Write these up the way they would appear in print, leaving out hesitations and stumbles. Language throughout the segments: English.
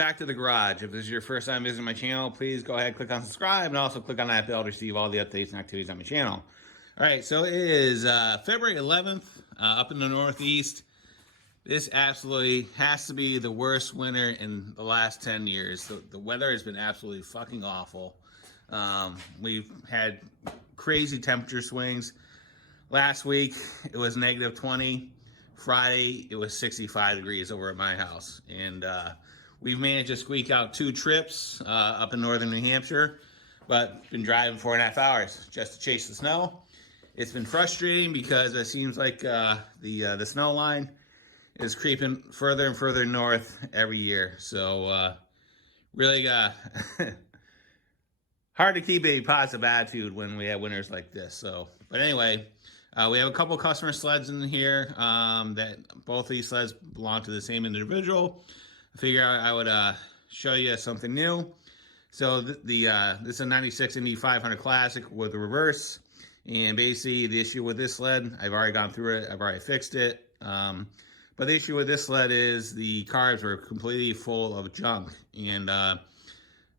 back to the garage. If this is your first time visiting my channel, please go ahead, click on subscribe, and also click on that bell to receive all the updates and activities on my channel. All right, so it is February 11th up in the Northeast. This absolutely has to be the worst winter in the last 10 years. The weather has been absolutely fucking awful. We've had crazy temperature swings. Last week, it was negative 20. Friday, it was 65 degrees over at my house. And we've managed to squeak out 2 trips up in northern New Hampshire, but been driving 4.5 hours just to chase the snow. It's been frustrating because it seems like the snow line is creeping further and further north every year. So really hard to keep a positive attitude when we have winters like this. So, but anyway, we have a couple customer sleds in here that both of these sleds belong to the same individual. I figure I would show you something new. So this is a 96 Indy 500 Classic with a reverse. And basically the issue with this sled, I've already gone through it. I've already fixed it. But the issue with this sled is the carbs were completely full of junk. And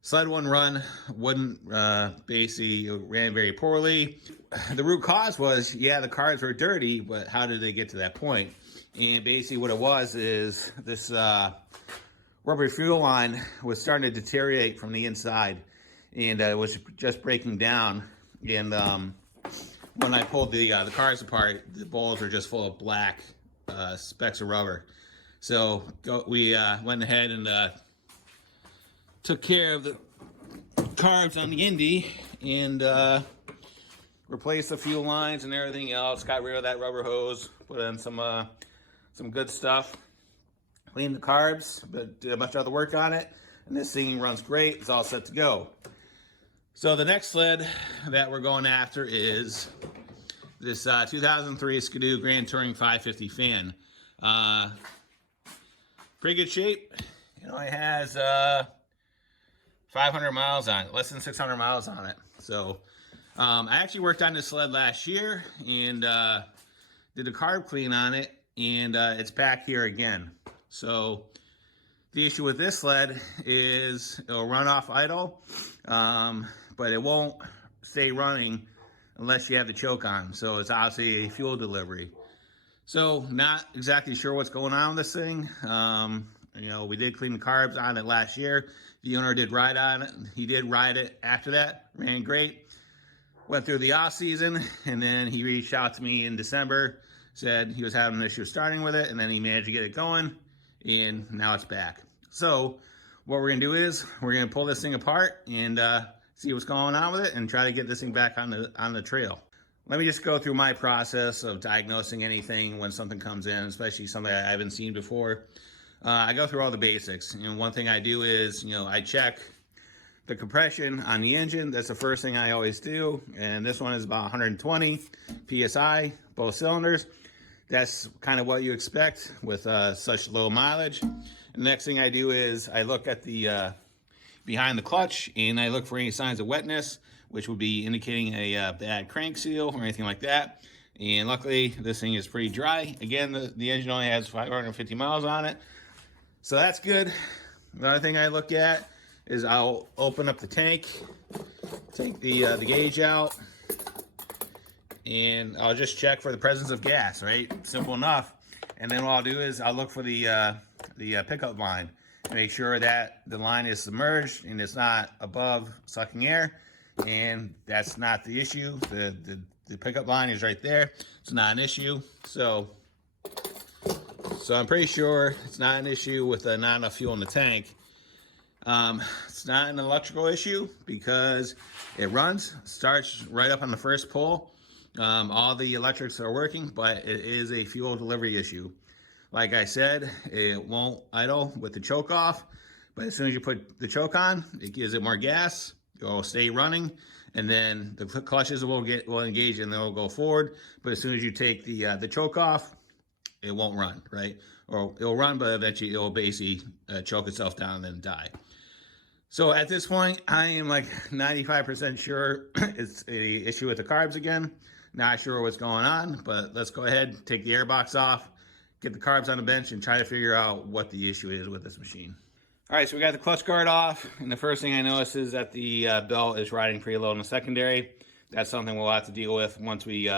sled wouldn't basically ran very poorly. The root cause was, yeah, the carbs were dirty, but how did they get to that point? And basically what it was is this rubber fuel line was starting to deteriorate from the inside, and it was just breaking down. And when I pulled the carbs apart, the bowls were just full of black specks of rubber. So we went ahead and took care of the carbs on the Indy and replaced the fuel lines and everything else. Got rid of that rubber hose, put in some good stuff, cleaned the carbs, but did a bunch of other work on it. And this thing runs great. It's all set to go. So the next sled that we're going after is this 2003 Skidoo Grand Touring 550 fan. Pretty good shape. You know, it has 500 miles on it, less than 600 miles on it. So I actually worked on this sled last year and did a carb clean on it, and it's back here again. So the issue with this sled is it'll run off idle, but it won't stay running unless you have the choke on. So it's obviously a fuel delivery. So not exactly sure what's going on with this thing. You know, we did clean the carbs on it last year. The owner did ride on it. He did ride it after that, ran great. Went through the off season, and then he reached out to me in December, said he was having an issue starting with it, and then he managed to get it going, and now it's back. So what we're gonna do is we're gonna pull this thing apart and see what's going on with it and try to get this thing back on the trail. Let me just go through my process of diagnosing anything when something comes in, especially something I haven't seen before. I go through all the basics. You know, one thing I do is, you know, I check the compression on the engine. That's the first thing I always do. And this one is about 120 PSI, both cylinders. That's kind of what you expect with such low mileage. The next thing I do is I look at the behind the clutch, and I look for any signs of wetness, which would be indicating a bad crank seal or anything like that. And luckily, this thing is pretty dry. Again, the engine only has 550 miles on it. So that's good. The other thing I look at is I'll open up the tank, take the gauge out, and I'll just check for the presence of gas, right? Simple enough. And then what I'll do is I'll look for the pickup line to make sure that the line is submerged and it's not above sucking air. And that's not the issue. The pickup line is right there. It's not an issue. So I'm pretty sure it's not an issue with not enough fuel in the tank. It's not an electrical issue because it runs, starts right up on the first pull. All the electrics are working, but it is a fuel delivery issue. Like I said, it won't idle with the choke off, but as soon as you put the choke on, it gives it more gas. It'll stay running, and then the clutches will engage and they'll go forward. But as soon as you take the choke off, it won't run, right? Or it'll run, but eventually it'll basically choke itself down and then die. So at this point, I am like 95% sure it's a issue with the carbs again. Not sure what's going on, but let's go ahead, take the air box off, get the carbs on the bench, and try to figure out what the issue is with this machine. All right, so we got the clutch guard off, and the first thing I noticed is that the belt is riding pretty low in the secondary. That's something we'll have to deal with once we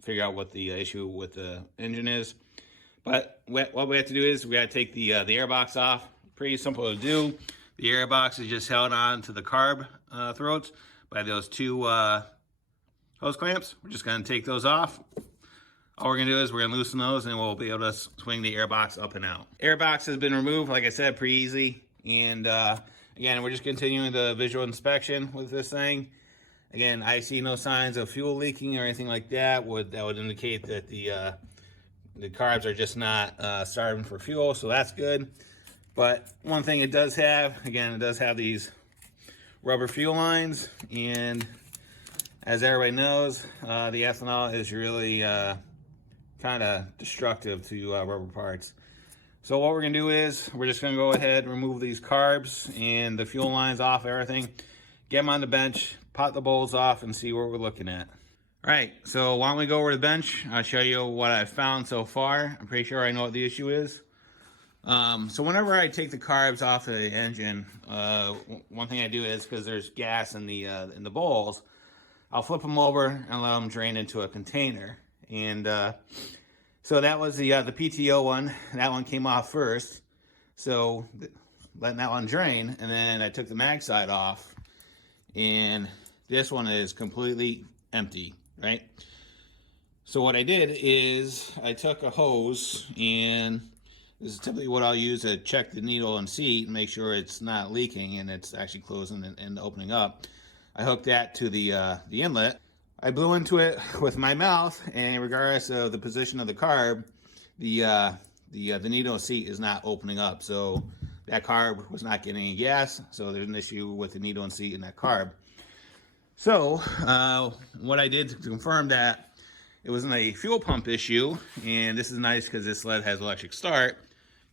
figure out what the issue with the engine is. But what we have to do is we got to take the air box off. Pretty simple to do. The air box is just held on to the carb throats by those two hose clamps. We're just going to take those off. All we're going to do is we're going to loosen those, and we'll be able to swing the air box up and out. Air box has been removed, like I said, pretty easy. And again, we're just continuing the visual inspection with this thing. Again, I see no signs of fuel leaking or anything like that. That would indicate that the carbs are just not starving for fuel, so that's good. But one thing it does have, again, it does have these rubber fuel lines, and as everybody knows, the ethanol is really kind of destructive to rubber parts. So what we're gonna do is we're just gonna go ahead and remove these carbs and the fuel lines off everything, get them on the bench, pop the bowls off, and see what we're looking at. All right, so why don't we go over to the bench? I'll show you what I've found so far. I'm pretty sure I know what the issue is. So whenever I take the carbs off of the engine, one thing I do is, because there's gas in the bowls, I'll flip them over and let them drain into a container. And so that was the PTO one. That one came off first. So letting that one drain, and then I took the mag side off, and this one is completely empty, right? So what I did is I took a hose, and this is typically what I'll use to check the needle and seat and make sure it's not leaking and it's actually closing and opening up. I hooked that to the inlet. I blew into it with my mouth, and regardless of the position of the carb, the needle and seat is not opening up. So that carb was not getting any gas. So there's an issue with the needle and seat in that carb. So what I did to confirm that it wasn't a fuel pump issue, and this is nice because this sled has electric start.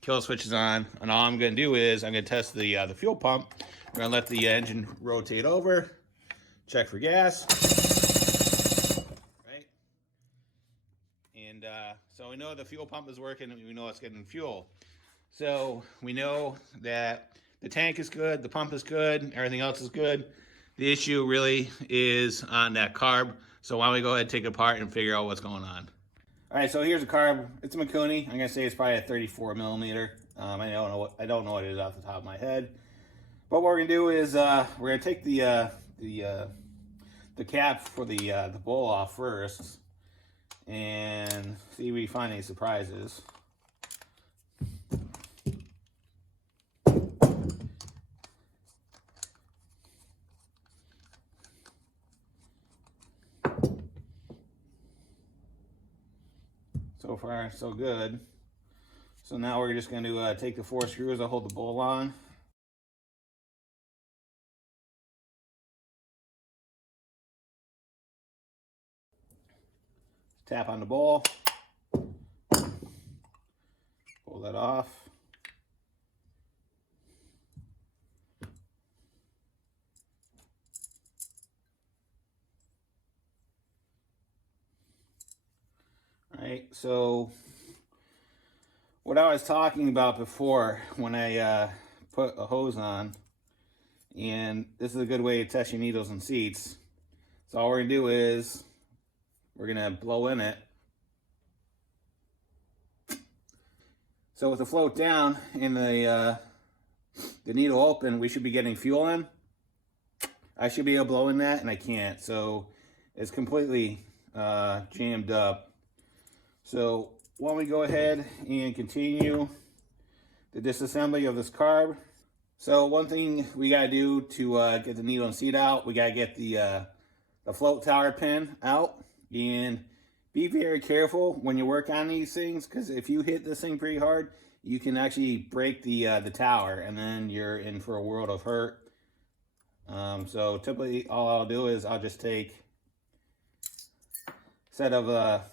Kill switch is on, and all I'm going to do is I'm going to test the fuel pump. We're going to let the engine rotate over, check for gas, right? And so we know the fuel pump is working, and we know it's getting fuel. So we know that the tank is good, the pump is good, everything else is good. The issue really is on that carb. So why don't we go ahead and take it apart and figure out what's going on. All right, so here's a carb. It's a Mikuni. I'm gonna say it's probably a 34 millimeter. I don't know what it is off the top of my head. But what we're gonna do is we're gonna take the cap for the bowl off first, and see if we find any surprises. So far, so good. So now we're just going to take the 4 screws that hold the bowl on. Tap on the bowl. Pull that off. Right, so what I was talking about before when I put a hose on, and this is a good way to test your needles and seats. So all we're gonna do is we're gonna blow in it. So with the float down and the needle open, we should be getting fuel in. I should be able to blow in that, and I can't. So it's completely jammed up. So why don't we go ahead and continue the disassembly of this carb. So one thing we gotta do to get the needle and seat out, we gotta get the float tower pin out, and be very careful when you work on these things, because if you hit this thing pretty hard, you can actually break the tower, and then you're in for a world of hurt. So typically all I'll do is I'll just take a set of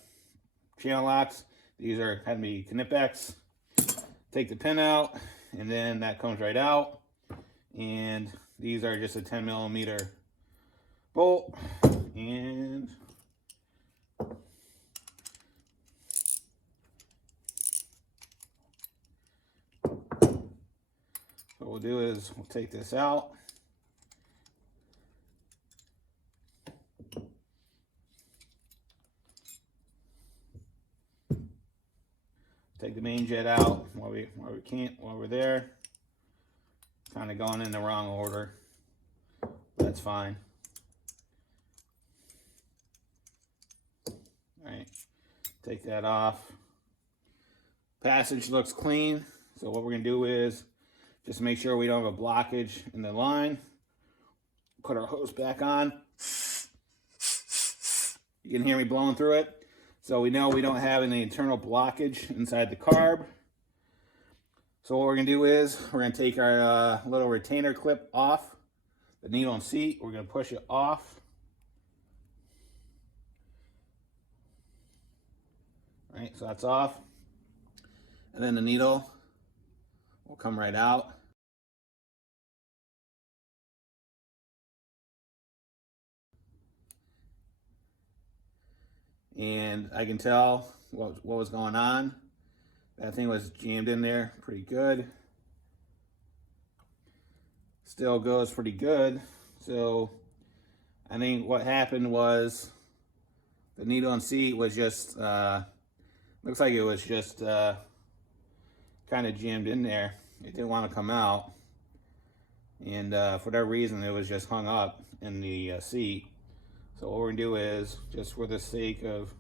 channel locks. These are had to be Knipex. Take the pin out, and then that comes right out. And these are just a 10 millimeter bolt. And so we'll do is we'll take this out. Take the main jet out while we're there. Kind of going in the wrong order. That's fine. All right, take that off. Passage looks clean. So what we're gonna do is just make sure we don't have a blockage in the line. Put our hose back on. You can hear me blowing through it. So we know we don't have any internal blockage inside the carb. So what we're gonna do is we're gonna take our little retainer clip off the needle and seat. We're gonna push it off. All right, so that's off. And then the needle will come right out. And I can tell what was going on. That thing was jammed in there pretty good. Still goes pretty good. So I think what happened was the needle and seat was just, looks like it was just kind of jammed in there. It didn't want to come out. And for that reason, it was just hung up in the seat. So what we're gonna do is, just for the sake of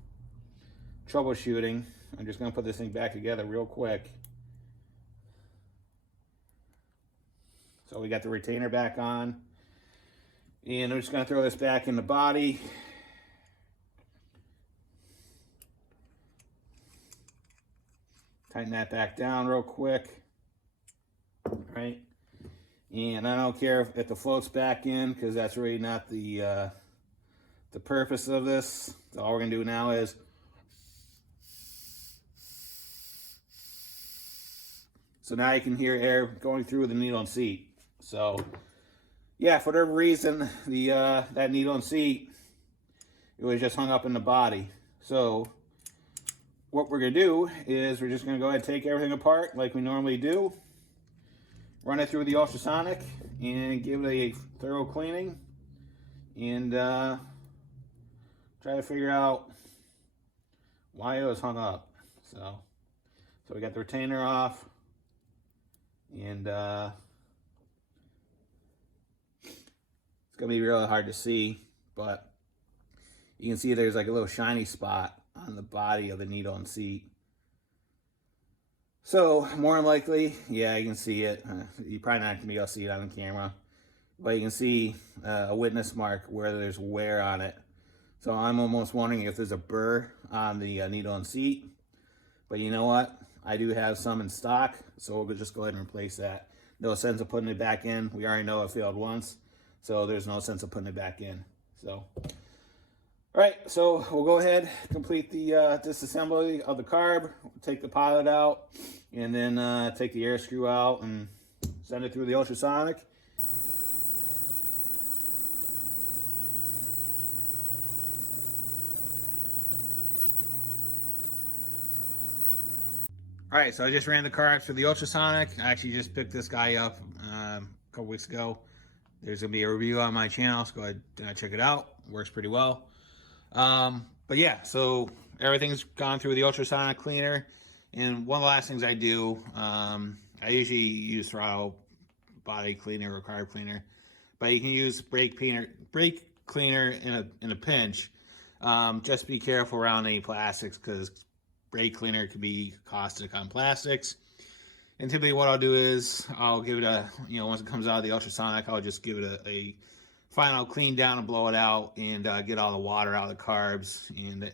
troubleshooting, I'm just gonna put this thing back together real quick. So we got the retainer back on, and I'm just gonna throw this back in the body. Tighten that back down real quick. All right, and I don't care if the float's back in, because that's really not the purpose of this. So all we're gonna do now is so now you can hear air going through the needle and seat. So yeah, for whatever reason, the that needle and seat, it was just hung up in the body. So what we're gonna do is we're just gonna go ahead and take everything apart like we normally do, run it through the ultrasonic, and give it a thorough cleaning, and try to figure out why it was hung up. So we got the retainer off, and it's gonna be really hard to see, but you can see there's like a little shiny spot on the body of the needle and seat. So more than likely, yeah, you can see it. You're probably not gonna be able to see it on the camera, but you can see a witness mark where there's wear on it. So I'm almost wondering if there's a burr on the needle and seat. But you know what? I do have some in stock, so we'll just go ahead and replace that. No sense of putting it back in. We already know it failed once, so there's no sense of putting it back in. So, all right, so we'll go ahead, complete the disassembly of the carb, take the pilot out, and then take the air screw out and send it through the ultrasonic. All right, so I just ran the carbs through the ultrasonic. I actually just picked this guy up a couple weeks ago. There's gonna be a review on my channel, so go ahead and check it out. Works pretty well. But yeah, so everything's gone through the ultrasonic cleaner. And one of the last things I do, I usually use throttle body cleaner or carb cleaner, but you can use brake cleaner in a pinch. Just be careful around any plastics, because brake cleaner could be caustic on plastics. And typically what I'll do is I'll give it a, once it comes out of the ultrasonic, I'll just give it a final clean down and blow it out, and get all the water out of the carbs, and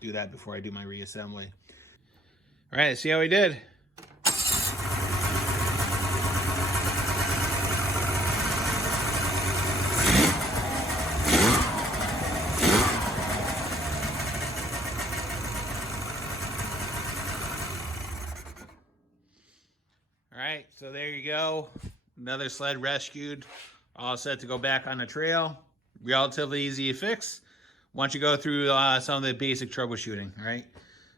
do that before I do my reassembly. All right, see how we did. Alright, so there you go. Another sled rescued. All set to go back on the trail. Relatively easy to fix once you go through some of the basic troubleshooting, right?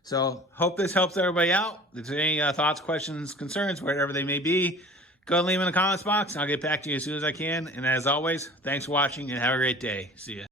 So hope this helps everybody out. If there's any thoughts, questions, concerns, whatever they may be, Go and leave in the comments box. I'll get back to you as soon as I can. And as always, thanks for watching and have a great day. See ya.